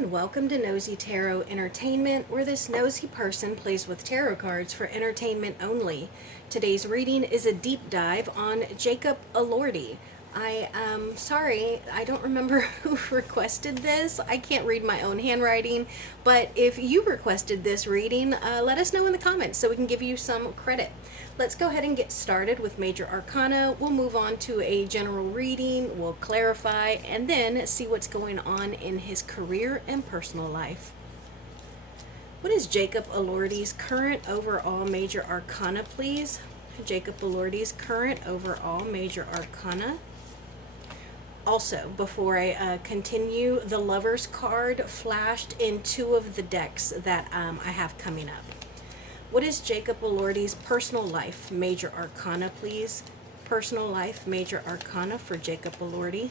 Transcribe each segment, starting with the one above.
and welcome to Nosy Tarot Entertainment, where this nosy person plays with tarot cards for entertainment only. Today's reading is a deep dive on Jacob Elordi. I am sorry, I don't remember who requested this. I can't read my own handwriting, but if you requested this reading, let us know in the comments so we can give you some credit. Let's go ahead and get started with Major Arcana. We'll move on to a general reading, we'll clarify, and then see what's going on in his career and personal life. What is Jacob Elordi's current overall Major Arcana, please? Jacob Elordi's current overall Major Arcana. Also, before I continue, the Lover's card flashed in two of the decks that I have coming up. What is Jacob Elordi's personal life Major Arcana, please? Personal life Major Arcana for Jacob Elordi.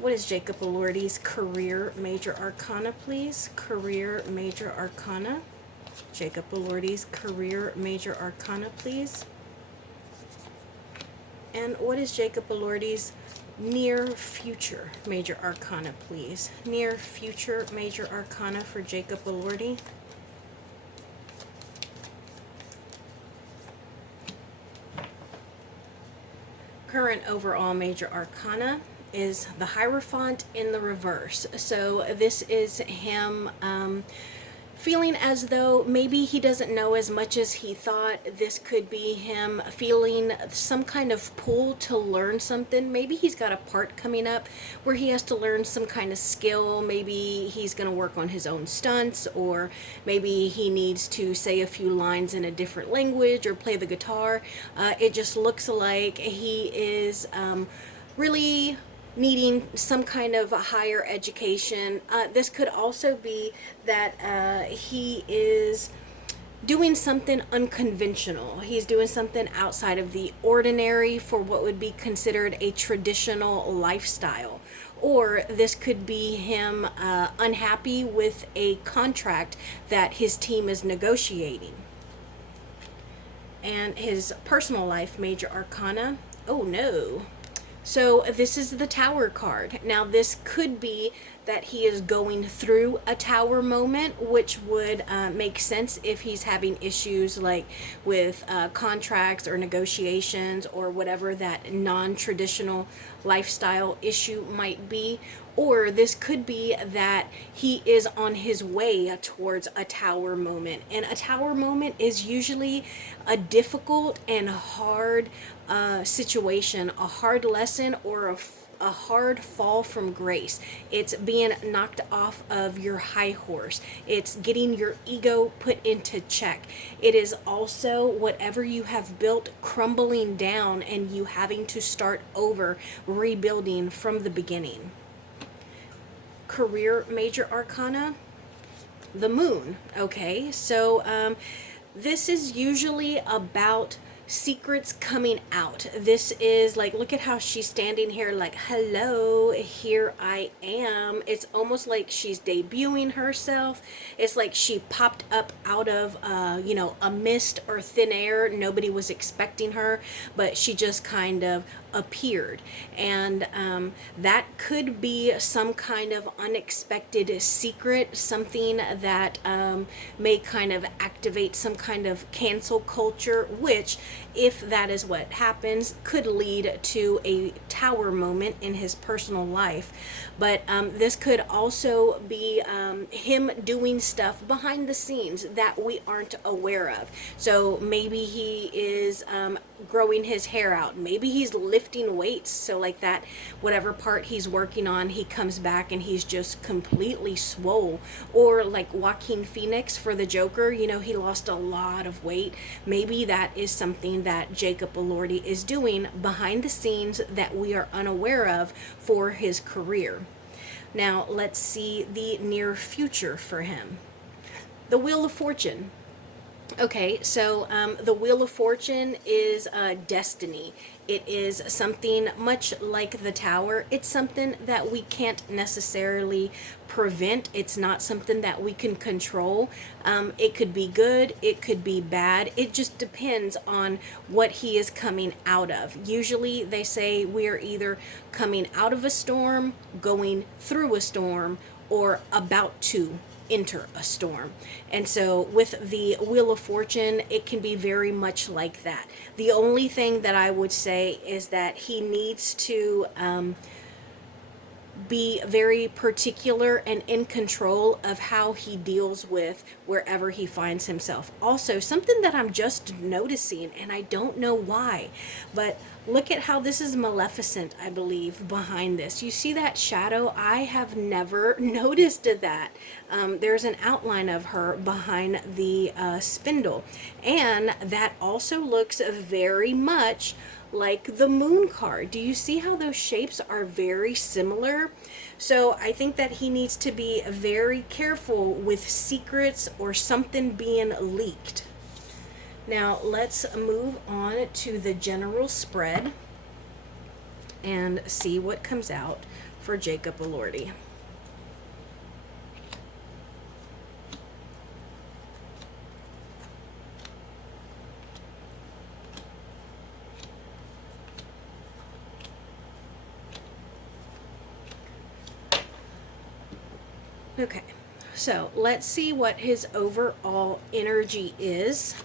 What is Jacob Elordi's career Major Arcana, please? Career Major Arcana. Jacob Elordi's career Major Arcana, please. And what is Jacob Elordi's near future Major Arcana, please? Near future Major Arcana for Jacob Elordi. Current overall Major Arcana is the Hierophant in the reverse. So this is him feeling as though maybe he doesn't know as much as he thought. This could be him feeling some kind of pull to learn something. Maybe he's got a part coming up where he has to learn some kind of skill. Maybe he's going to work on his own stunts, or maybe he needs to say a few lines in a different language or play the guitar. It just looks like he is really needing some kind of a higher education. This could also be that he is doing something unconventional. He's doing something outside of the ordinary for what would be considered a traditional lifestyle. Or this could be him unhappy with a contract that his team is negotiating. And his personal life Major Arcana. Oh no. So this is the Tower card. Now this could be that he is going through a tower moment, which would make sense if he's having issues like with contracts or negotiations or whatever that non-traditional lifestyle issue might be. Or this could be that he is on his way towards a tower moment. And a tower moment is usually a difficult and hard situation, a hard lesson, or a hard fall from grace. It's being knocked off of your high horse. It's getting your ego put into check. It is also whatever you have built crumbling down and you having to start over, rebuilding from the beginning. Career Major Arcana, the Moon. Okay, so this is usually about secrets coming out. This is like, look at how she's standing here like, hello, here I am. It's almost like she's debuting herself. It's like she popped up out of a mist or thin air. Nobody was expecting her, but she just kind of appeared. And that could be some kind of unexpected secret, something that may kind of activate some kind of cancel culture, which, if that is what happens, could lead to a tower moment in his personal life. But this could also be him doing stuff behind the scenes that we aren't aware of. So maybe he is growing his hair out. Maybe he's lifting weights. So like that, whatever part he's working on, he comes back and he's just completely swole. Or like Joaquin Phoenix for the Joker, he lost a lot of weight. Maybe that is something that Jacob Elordi is doing behind the scenes that we are unaware of for his career. Now let's see the near future for him. The Wheel of Fortune. Okay, so the Wheel of Fortune is destiny. It is something much like the Tower. It's something that we can't necessarily prevent. It's not something that we can control. It could be good, it could be bad. It just depends on what he is coming out of. Usually, they say we are either coming out of a storm, going through a storm, or about to enter a storm. And so with the Wheel of Fortune, it can be very much like that. The only thing that I would say is that he needs to be very particular and in control of how he deals with wherever he finds himself. Also, something that I'm just noticing, and I don't know why, but look at how this is Maleficent, I believe, behind this. You see that shadow? I have never noticed that. There's an outline of her behind the spindle, and that also looks very much like the moon card. Do you see how those shapes are very similar? So I think that he needs to be very careful with secrets or something being leaked. Now let's move on to the general spread and see what comes out for Jacob Elordi. Okay, so let's see what his overall energy is.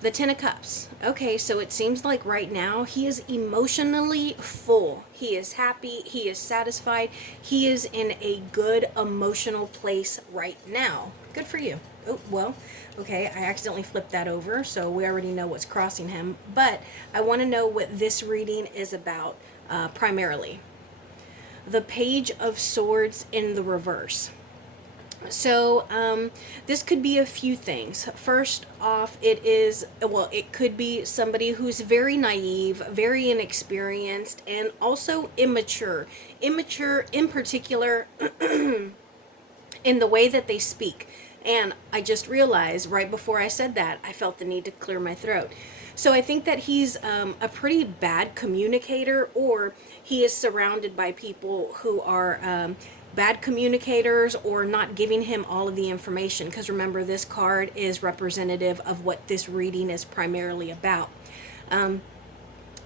The Ten of Cups. Okay, so it seems like right now he is emotionally full. He is happy. He is satisfied. He is in a good emotional place right now. Good for you. Oh, well, okay, I accidentally flipped that over, so we already know what's crossing him. But I want to know what this reading is about primarily. The Page of Swords in the reverse. So this could be a few things. First off, it could be somebody who's very naive, very inexperienced, and also immature. Immature in particular in the way that they speak. And I just realized right before I said that, I felt the need to clear my throat. So I think that he's a pretty bad communicator, or he is surrounded by people who are bad communicators or not giving him all of the information. Because remember, this card is representative of what this reading is primarily about.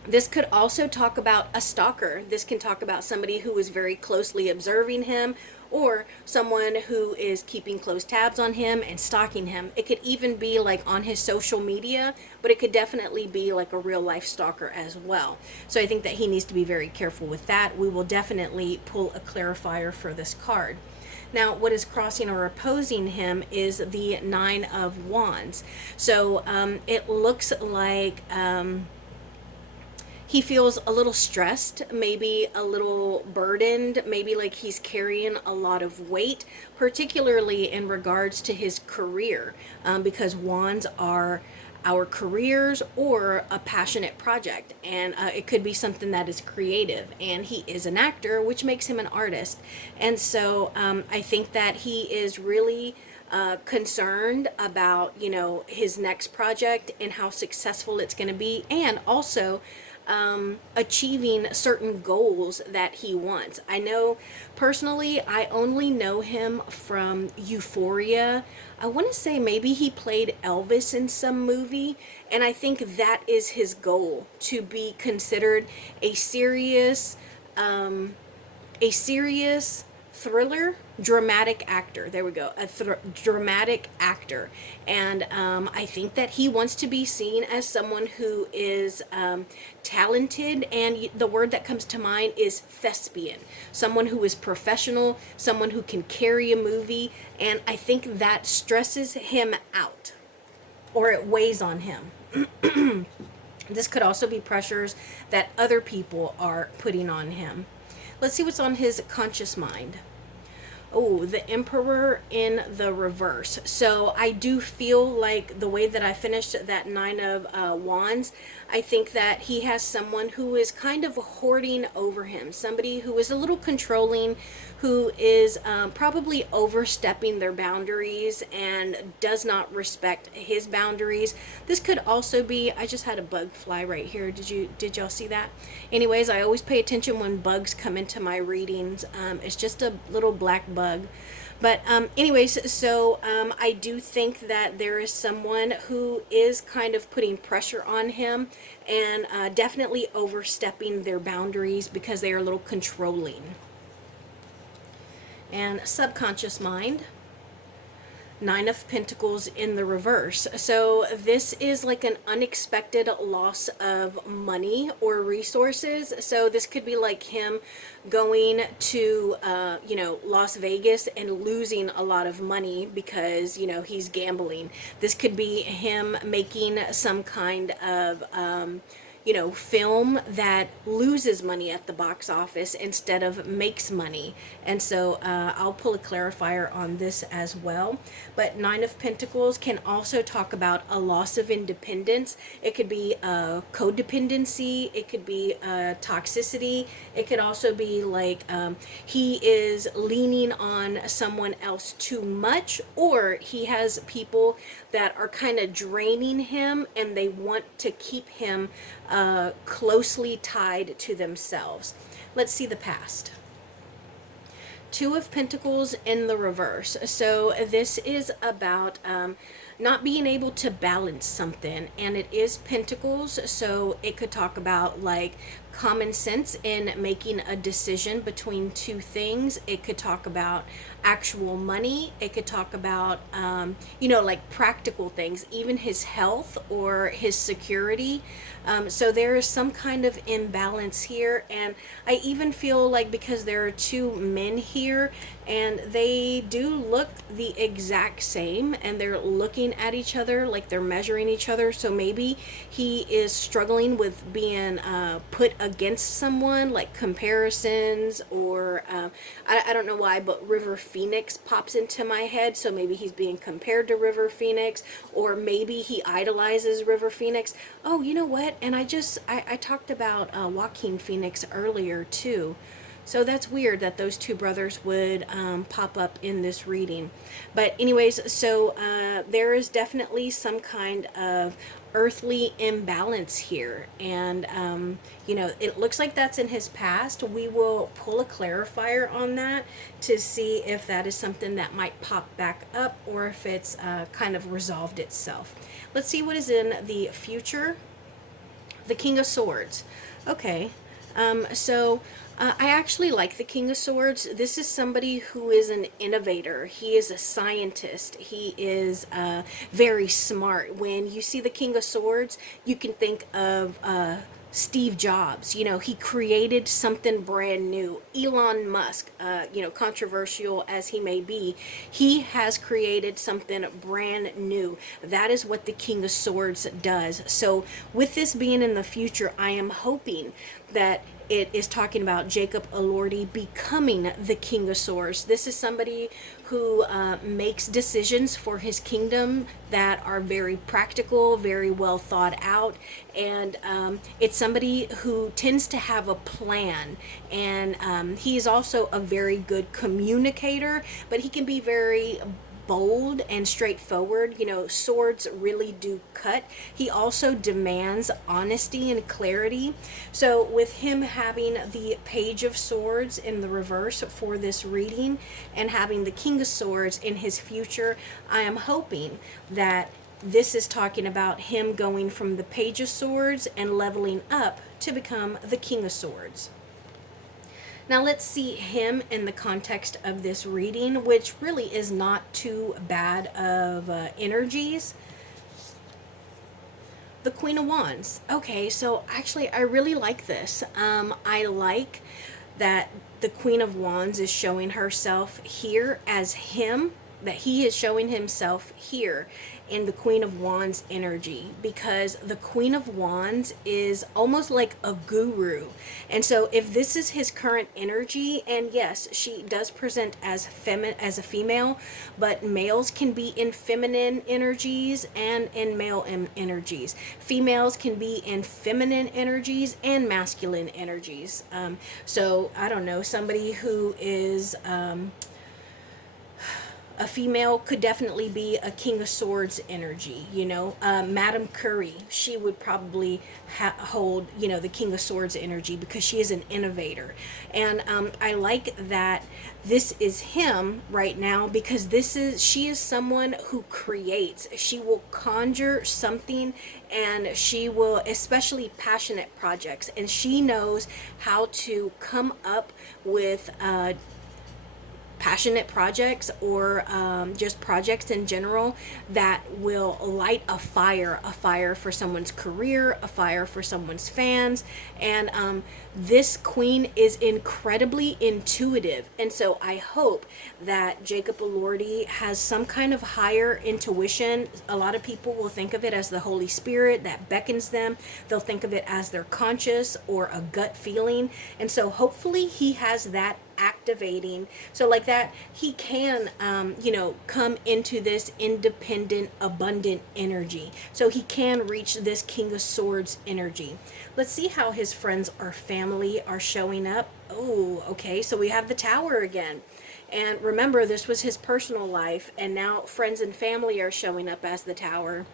This could also talk about a stalker. This can talk about somebody who is very closely observing him, or someone who is keeping close tabs on him and stalking him. It could even be like on his social media, but it could definitely be like a real life stalker as well. So I think that he needs to be very careful with that. We will definitely pull a clarifier for this card. Now, what is crossing or opposing him is the Nine of Wands. So it looks like he feels a little stressed, maybe a little burdened, maybe like he's carrying a lot of weight, particularly in regards to his career, because wands are our careers or a passionate project, and it could be something that is creative, and he is an actor, which makes him an artist. And so I think that he is really concerned about, his next project and how successful it's going to be, and also achieving certain goals that he wants. I know personally, I only know him from Euphoria. I want to say maybe he played Elvis in some movie, and I think that is his goal, to be considered a serious, a serious thriller dramatic actor. There we go, a dramatic actor. And I think that he wants to be seen as someone who is talented, and the word that comes to mind is thespian, someone who is professional, someone who can carry a movie. And I think that stresses him out, or it weighs on him. This could also be pressures that other people are putting on him. Let's see what's on his conscious mind. Oh, the Emperor in the reverse. So I do feel like the way that I finished that Nine of Wands, I think that he has someone who is kind of hoarding over him, somebody who is a little controlling, who is probably overstepping their boundaries and does not respect his boundaries. This could also be, I just had a bug fly right here. Did y'all see that? Anyways, I always pay attention when bugs come into my readings. It's just a little black bug. But anyways, so I do think that there is someone who is kind of putting pressure on him and definitely overstepping their boundaries because they are a little controlling. And subconscious mind. Nine of Pentacles in the reverse. So this is like an unexpected loss of money or resources. So this could be like him going to, Las Vegas and losing a lot of money because, he's gambling. This could be him making some kind of, film that loses money at the box office instead of makes money. And so I'll pull a clarifier on this as well. But Nine of Pentacles can also talk about a loss of independence. It could be codependency. It could be toxicity. It could also be like he is leaning on someone else too much, or he has people that are kind of draining him and they want to keep him closely tied to themselves. Let's see the past. Two of Pentacles in the reverse. So this is about not being able to balance something, and it is Pentacles, so it could talk about like common sense in making a decision between two things. It could talk about actual money. It could talk about like practical things, even his health or his security. So there is some kind of imbalance here, and I even feel like because there are two men here and they do look the exact same and they're looking at each other like they're measuring each other, so maybe he is struggling with being put against someone, like comparisons, or I don't know why, but River Phoenix pops into my head, so maybe he's being compared to River Phoenix, or maybe he idolizes River Phoenix. Oh, you know what? And I talked about Joaquin Phoenix earlier too. So that's weird that those two brothers would pop up in this reading. But anyways, so there is definitely some kind of earthly imbalance here. And, it looks like that's in his past. We will pull a clarifier on that to see if that is something that might pop back up or if it's kind of resolved itself. Let's see what is in the future. The King of Swords. Okay. I actually like the King of Swords. This is somebody who is an innovator. He is a scientist. He is very smart. When you see the King of Swords, you can think of Steve Jobs. He created something brand new. Elon Musk, controversial as he may be, he has created something brand new. That is what the King of Swords does. So with this being in the future, I am hoping that it is talking about Jacob Elordi becoming the King of Swords. This is somebody who makes decisions for his kingdom that are very practical, very well thought out, and it's somebody who tends to have a plan, and he is also a very good communicator, but he can be very bold and straightforward. Swords really do cut. He also demands honesty and clarity. So with him having the Page of Swords in the reverse for this reading and having the King of Swords in his future, I am hoping that this is talking about him going from the Page of Swords and leveling up to become the King of Swords. Now let's see him in the context of this reading, which really is not too bad of energies. The Queen of Wands. Okay, so actually I really like this. I like that the Queen of Wands is showing herself here as him that he is showing himself here in the Queen of Wands energy, because the Queen of Wands is almost like a guru. And so if this is his current energy, and yes, she does present as as a female, but males can be in feminine energies and in male energies. Females can be in feminine energies and masculine energies. So I don't know, somebody who is a female could definitely be a King of Swords energy, you know. Madame Curie, she would probably hold, you know, the King of Swords energy, because she is an innovator. And I like that this is him right now, because she is someone who creates. She will conjure something, and she will, especially passionate projects, and she knows how to come up with passionate projects, or just projects in general, that will light a fire for someone's career, a fire for someone's fans. And this queen is incredibly intuitive, and so I hope that Jacob Elordi has some kind of higher intuition. A lot of people will think of it as the Holy Spirit that beckons them. They'll think of it as their conscious or a gut feeling, and so hopefully he has that activating, so like that he can come into this independent, abundant energy, so he can reach this King of Swords energy. Let's see how his friends or family are showing up. Oh, okay, so we have the Tower again, and remember, this was his personal life, and now friends and family are showing up as the Tower.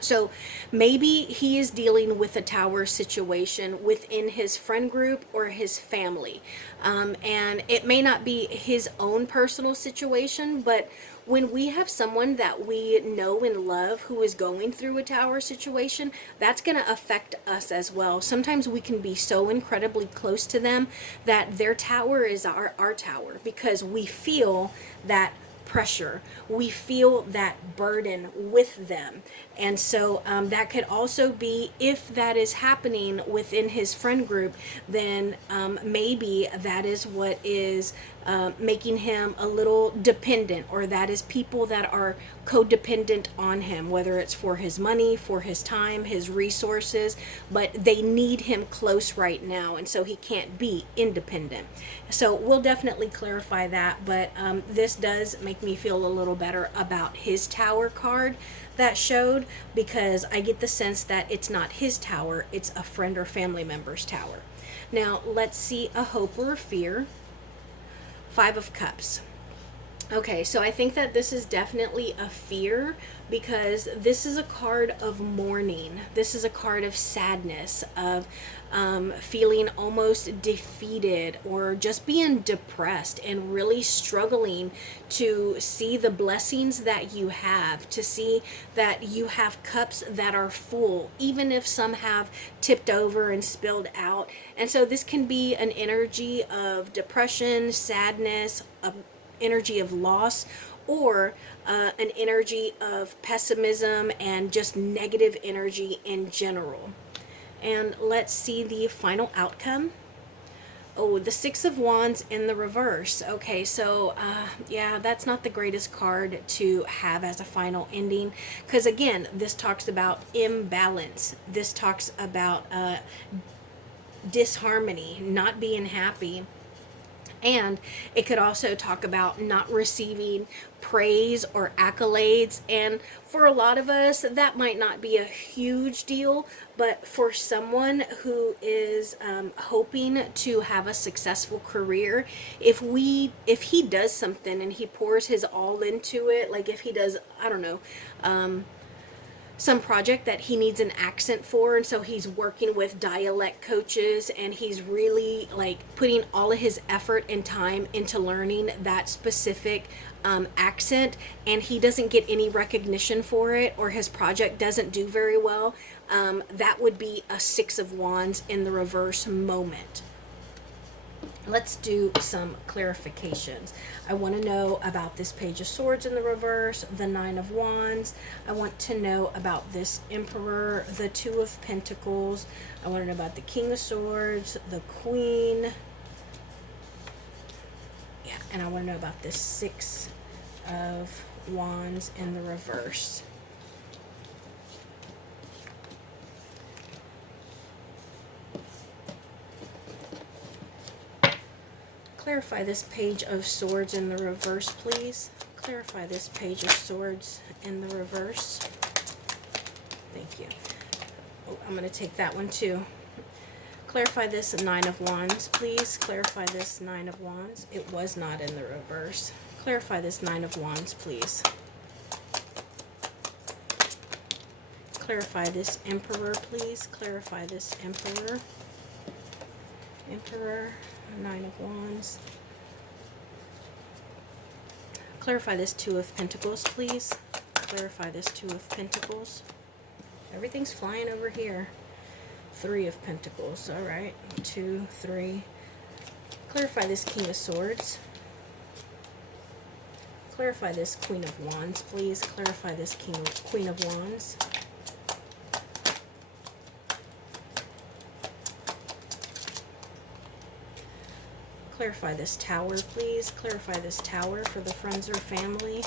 So maybe he is dealing with a Tower situation within his friend group or his family. And it may not be his own personal situation, but when we have someone that we know and love who is going through a Tower situation, that's going to affect us as well. Sometimes we can be so incredibly close to them that their Tower is our Tower, because we feel that pressure, we feel that burden with them. And so that could also be, if that is happening within his friend group, then maybe that is what is making him a little dependent, or that is people that are codependent on him, whether it's for his money, for his time, his resources, but they need him close right now, and so he can't be independent. So we'll definitely clarify that, but this does make me feel a little better about his Tower card that showed, because I get the sense that it's not his Tower, it's a friend or family member's Tower. Now let's see a hope or a fear. Five of Cups. Okay, so I think that this is definitely a fear, because this is a card of mourning. This is a card of sadness, of feeling almost defeated, or just being depressed and really struggling to see the blessings that you have, to see that you have cups that are full, even if some have tipped over and spilled out. And so this can be an energy of depression, sadness, energy of loss, or an energy of pessimism and just negative energy in general. And let's see the final outcome. Oh, the Six of Wands in the reverse. Okay, so yeah, that's not the greatest card to have as a final ending, because again, this talks about imbalance. This talks about disharmony, not being happy. And it could also talk about not receiving praise or accolades. And for a lot of us, that might not be a huge deal. But for someone who is hoping to have a successful career, if he does something and he pours his all into it, like if he does, I don't know, some project that he needs an accent for, and so he's working with dialect coaches, and he's really like putting all of his effort and time into learning that specific accent, and he doesn't get any recognition for it, or his project doesn't do very well, that would be a Six of Wands in the reverse moment. Let's do some clarifications. I want to know about this Page of Swords in the reverse, the Nine of Wands. I want to know about this Emperor, the Two of Pentacles. I want to know about the King of Swords, the Queen. Yeah, and I want to know about this Six of Wands in the reverse. Clarify this Page of Swords in the reverse, please. Clarify this Page of Swords in the reverse. Thank you. Oh, I'm going to take that one too. Clarify this Nine of Wands, please. Clarify this Nine of Wands. It was not in the reverse. Clarify this Nine of Wands, please. Clarify this Emperor, please. Clarify this Emperor. Emperor, Nine of Wands. Clarify this Two of Pentacles, please. Clarify this Two of Pentacles. Everything's flying over here. Three of Pentacles. All right. 2, 3. Clarify this King of Swords. Clarify this Queen of Wands, please. Clarify this Queen of Wands. Clarify this Tower, please. Clarify this Tower for the friends or family.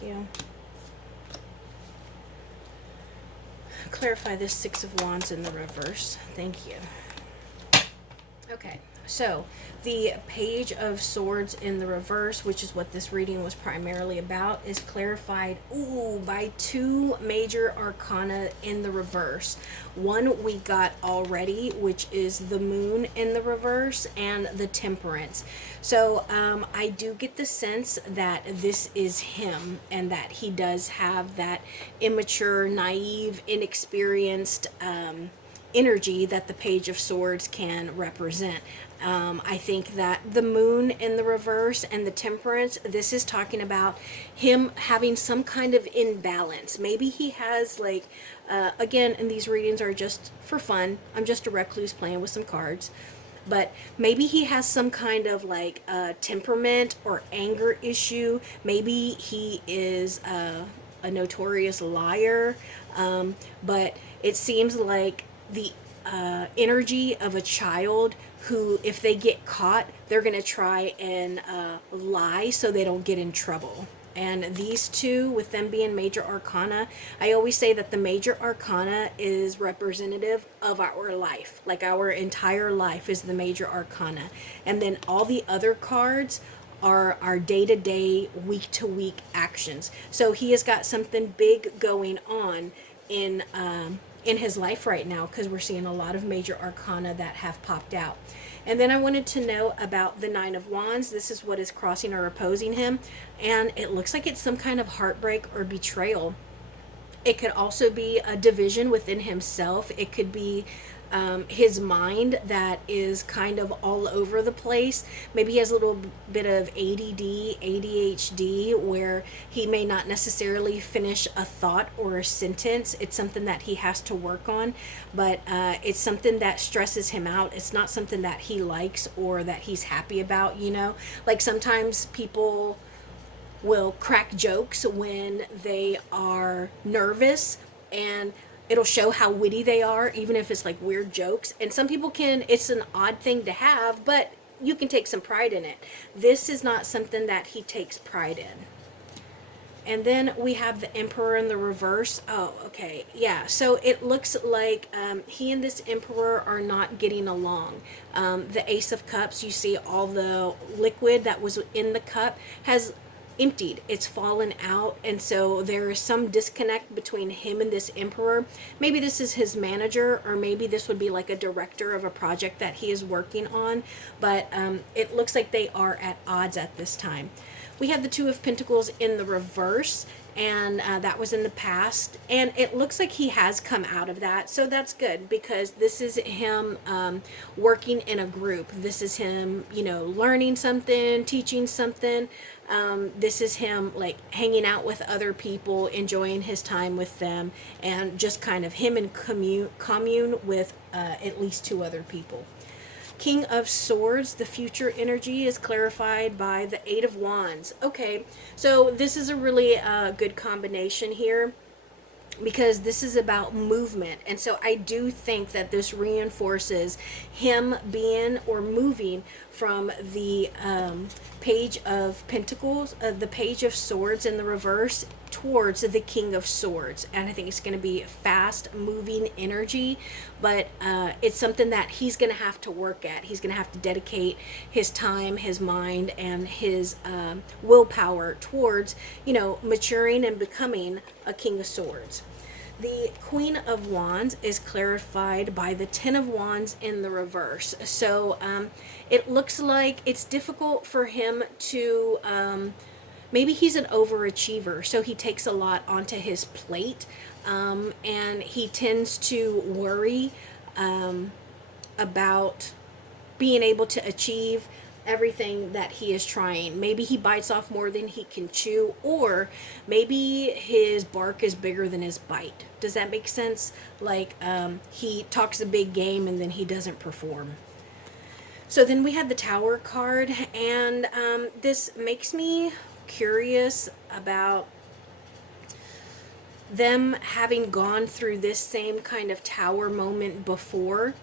Thank you. Clarify this Six of Wands in the reverse. Thank you. Okay, so the Page of Swords in the reverse, which is what this reading was primarily about, is clarified by two major arcana in the reverse. One we got already, which is the Moon in the reverse and the Temperance. So I do get the sense that this is him and that he does have that immature, naive, inexperienced energy that the Page of Swords can represent. I think that the Moon in the reverse and the Temperance, this is talking about him having some kind of imbalance. Maybe he has like, again, and these readings are just for fun. I'm just a recluse playing with some cards. But maybe he has some kind of like temperament or anger issue. Maybe he is a notorious liar. But it seems like the energy of a child who, if they get caught, they're going to try and lie so they don't get in trouble. And these two, with them being major arcana, I always say that the major arcana is representative of our life. Like our entire life is the major arcana. And then all the other cards are our day-to-day, week-to-week actions. So he has got something big going on in his life right now, because we're seeing a lot of major arcana that have popped out. And then I wanted to know about the Nine of Wands. This is what is crossing or opposing him, and it looks like it's some kind of heartbreak or betrayal. It could also be a division within himself. It could be his mind that is kind of all over the place. Maybe he has a little bit of ADD, ADHD, where he may not necessarily finish a thought or a sentence. It's something that he has to work on, but it's something that stresses him out. It's not something that he likes or that he's happy about, you know? Like sometimes people will crack jokes when they are nervous, and it'll show how witty they are, even if it's like weird jokes. And some people it's an odd thing to have, but you can take some pride in it. This is not something that he takes pride in. And then we have the Emperor in the reverse. Oh, okay. Yeah, so it looks like he and this Emperor are not getting along. The Ace of Cups, you see all the liquid that was in the cup has emptied. It's fallen out, and so there is some disconnect between him and this Emperor. Maybe this is his manager, or maybe this would be like a director of a project that he is working on, but it looks like they are at odds at this time. We have the Two of Pentacles in the reverse, and that was in the past, and it looks like he has come out of that, so that's good, because this is him working in a group. This is him, you know, learning something, teaching something. This is him like hanging out with other people, enjoying his time with them, and just kind of him in commune with at least two other people. King of Swords, the future energy is clarified by the Eight of Wands. Okay, so this is a really good combination here. because this is about movement. And so I do think that this reinforces him being or moving from the page of pentacles, the page of swords in the reverse, towards the king of swords. And I think it's going to be fast moving energy, but it's something that he's going to have to work at. He's going to have to dedicate his time, his mind, and his willpower towards, maturing and becoming a king of swords. The Queen of Wands is clarified by the Ten of Wands in the reverse. So it looks like it's difficult for him to, maybe he's an overachiever, so he takes a lot onto his plate, and he tends to worry about being able to achieve everything that he is trying. Maybe he bites off more than he can chew, or maybe his bark is bigger than his bite. Does that make sense? Like he talks a big game and then he doesn't perform. So then we had the Tower card, and this makes me curious about them having gone through this same kind of Tower moment before,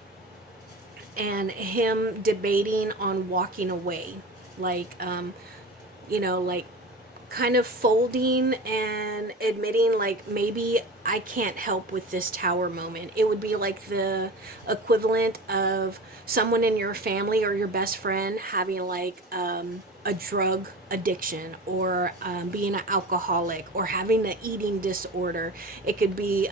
and him debating on walking away, like like kind of folding and admitting, like, maybe I can't help with this Tower moment. It would be like the equivalent of someone in your family or your best friend having like a drug addiction, or being an alcoholic, or having an eating disorder. It could be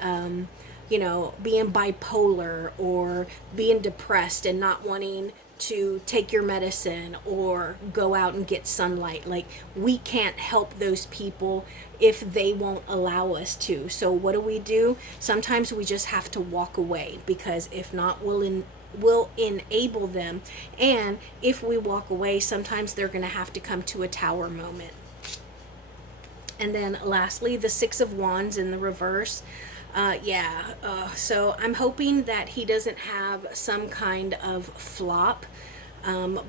being bipolar, or being depressed and not wanting to take your medicine or go out and get sunlight. Like, we can't help those people if they won't allow us to. So what do? Sometimes we just have to walk away, because if not, we'll enable them. And if we walk away, sometimes they're going to have to come to a Tower moment. And then lastly, the Six of Wands in the reverse. So I'm hoping that he doesn't have some kind of flop,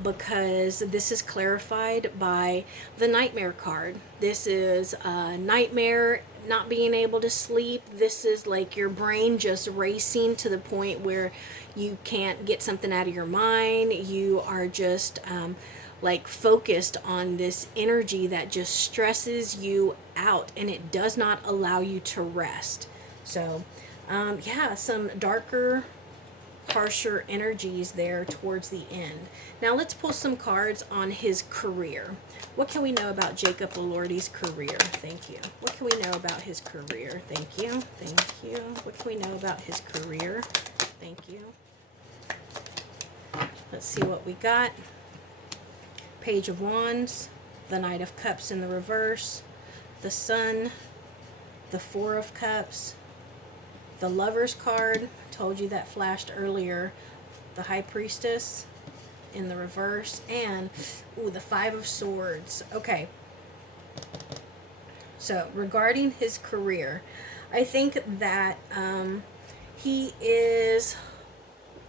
because this is clarified by the Nightmare card. This is a nightmare, not being able to sleep. This is like your brain just racing to the point where you can't get something out of your mind. You are just focused on this energy that just stresses you out, and it does not allow you to rest. So, some darker, harsher energies there towards the end. Now let's pull some cards on his career. What can we know about Jacob Elordi's career? Thank you. What can we know about his career? Thank you. Thank you. What can we know about his career? Thank you. Let's see what we got. Page of Wands, the Knight of Cups in the reverse, the Sun, the Four of Cups, the Lover's card, told you that flashed earlier, the High Priestess in the reverse, and the Five of Swords. Okay. So, regarding his career, I think that he is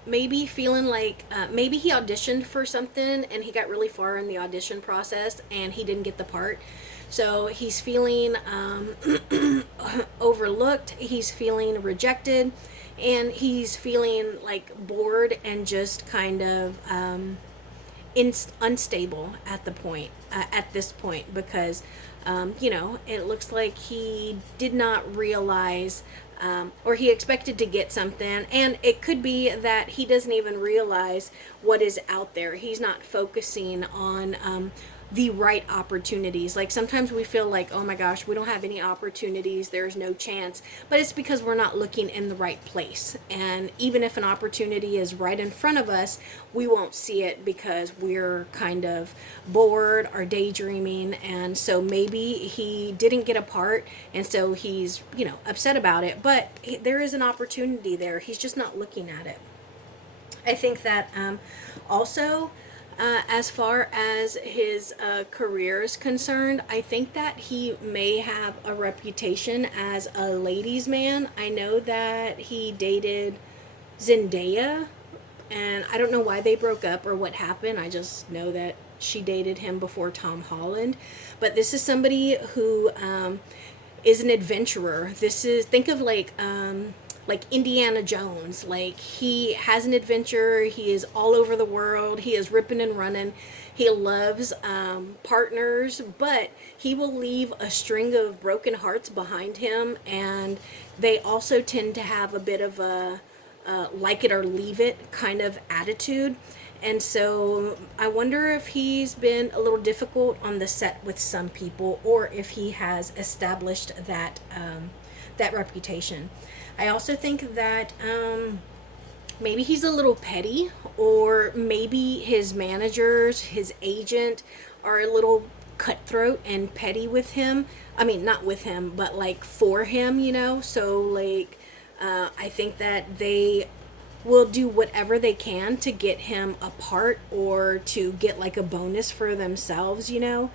maybe feeling like maybe he auditioned for something and he got really far in the audition process and he didn't get the part. So he's feeling overlooked, he's feeling rejected, and he's feeling like bored and just kind of unstable at this point, because it looks like he did not realize, or he expected to get something, and it could be that he doesn't even realize what is out there. He's not focusing on the right opportunities. Like, sometimes we feel like, oh my gosh, we don't have any opportunities, there's no chance, but it's because we're not looking in the right place. And even if an opportunity is right in front of us, we won't see it because we're kind of bored or daydreaming. And so maybe he didn't get a part, and so he's upset about it, but there is an opportunity there, he's just not looking at it. I think that also, as far as his career is concerned, I think that he may have a reputation as a ladies' man. I know that he dated Zendaya, and I don't know why they broke up or what happened. I just know that she dated him before Tom Holland. But this is somebody who is an adventurer. This is, think of like Indiana Jones. Like, he has an adventure. He is all over the world. He is ripping and running. He loves partners, but he will leave a string of broken hearts behind him. And they also tend to have a bit of a like it or leave it kind of attitude. And so I wonder if he's been a little difficult on the set with some people, or if he has established that reputation. I also think that maybe he's a little petty, or maybe his managers, his agent, are a little cutthroat and petty with him. I mean, not with him, but like for him, you know? So, like, I think that they will do whatever they can to get him apart, or to get like a bonus for themselves, you know?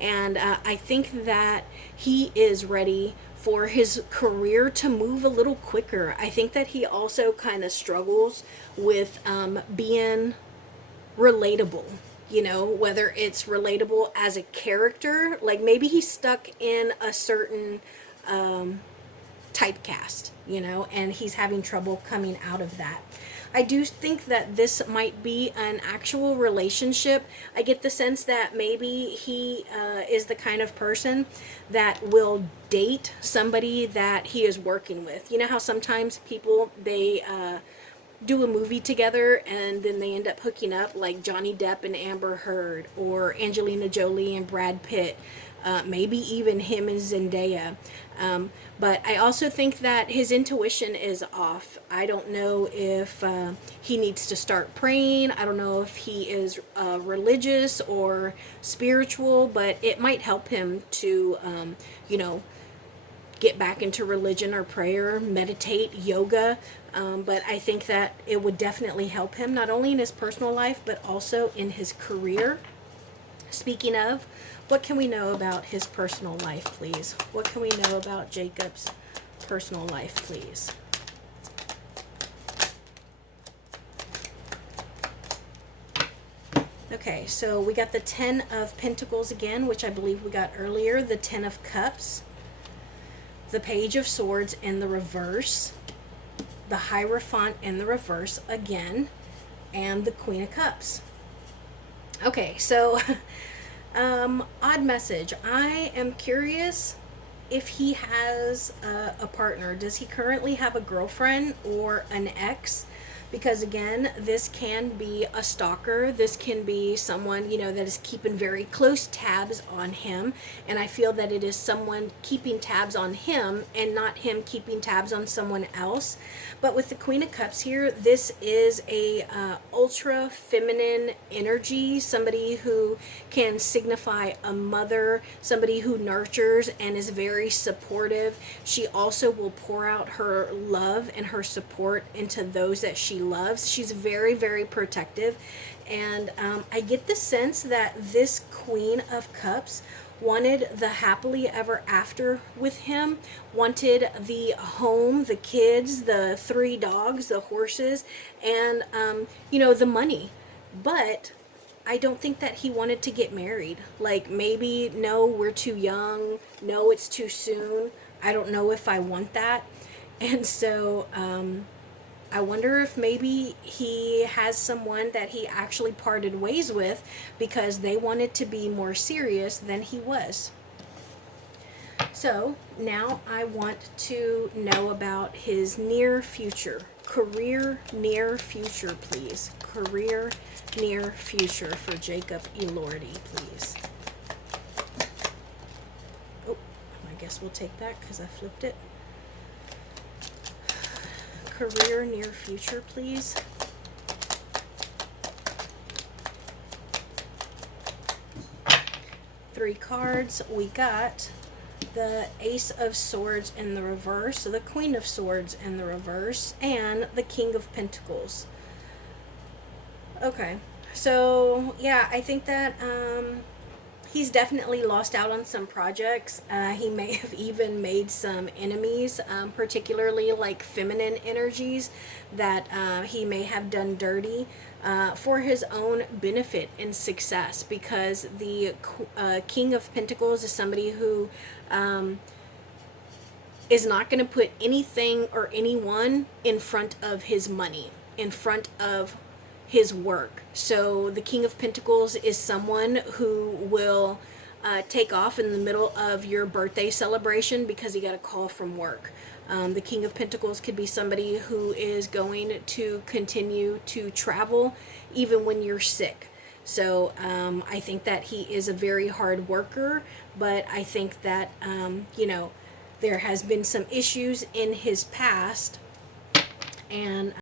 And I think that he is ready for his career to move a little quicker. I think that he also kind of struggles with being relatable, you know, whether it's relatable as a character, like maybe he's stuck in a certain typecast, you know, and he's having trouble coming out of that. I do think that this might be an actual relationship. I get the sense that maybe he is the kind of person that will date somebody that he is working with. You know how sometimes people, they do a movie together and then they end up hooking up, like Johnny Depp and Amber Heard, or Angelina Jolie and Brad Pitt, maybe even him and Zendaya. But I also think that his intuition is off. I don't know if he needs to start praying. I don't know if he is religious or spiritual, but it might help him to, you know, get back into religion or prayer, meditate, yoga. But I think that it would definitely help him, not only in his personal life, but also in his career. Speaking of, what can we know about his personal life, please? What can we know about Jacob's personal life, please? Okay, so we got the Ten of Pentacles again, which I believe we got earlier, the Ten of Cups, the Page of Swords in the reverse, the Hierophant in the reverse again, and the Queen of Cups. Okay, so odd message. I am curious if he has a partner. Does he currently have a girlfriend or an ex? Because again, this can be a stalker. This can be someone, you know, that is keeping very close tabs on him. And I feel that it is someone keeping tabs on him and not him keeping tabs on someone else. But with the Queen of Cups here, this is a ultra feminine energy. Somebody who can signify a mother, somebody who nurtures and is very supportive. She also will pour out her love and her support into those that she loves. She's very, very protective. And I get the sense that this Queen of Cups wanted the happily ever after with him, wanted the home, the kids, the 3 dogs, the horses, and, you know, the money. But I don't think that he wanted to get married. Like, maybe, no, we're too young. No, it's too soon. I don't know if I want that. And so, I wonder if maybe he has someone that he actually parted ways with because they wanted to be more serious than he was. So now I want to know about his near future. Career near future, please. Career near future for Jacob Elordi, please. Oh, I guess we'll take that because I flipped it. Career near future, please. Three cards. We got the Ace of Swords in the reverse, the Queen of Swords in the reverse, and the King of Pentacles. Okay, so yeah, I think that he's definitely lost out on some projects. He may have even made some enemies, particularly like feminine energies that he may have done dirty for his own benefit and success, because the King of Pentacles is somebody who is not going to put anything or anyone in front of his money, in front of his work. So the King of Pentacles is someone who will take off in the middle of your birthday celebration because he got a call from work. The King of Pentacles could be somebody who is going to continue to travel even when you're sick. So I think that he is a very hard worker, but I think that, there has been some issues in his past, and